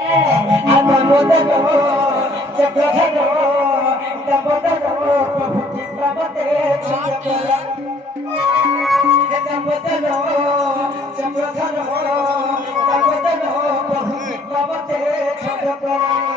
Adamodaro, Chakradharo, Damodaro, Prabhu Prabhate, Chakradharo, Damodaro, Chakradharo, Damodaro, Prabhu Prabhate, Chakradharo.